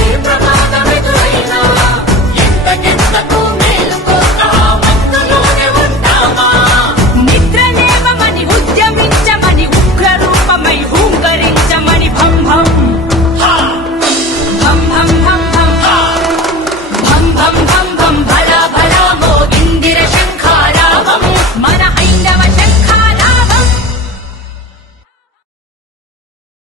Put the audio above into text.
ఏ ప్రమాదమెదురైనా